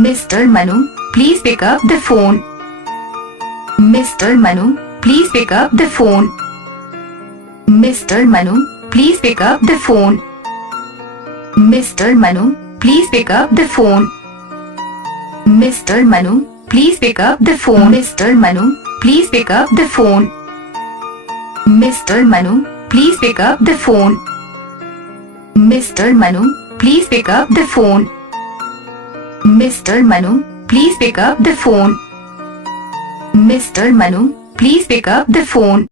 Mr. Manu, please pick up the phone. Mr. Manu, please pick up the phone. Mr. Manu, please pick up the phone. Mr. Manu, please pick up the phone. Mr. Manu, please pick up the phone. Mr. Manu, please pick up the phone. Mr. Manu, please pick up the phone. Mr. Manu, please pick up the phone. Mr. Manu, please pick up the phone. Mr. Manu, please pick up the phone.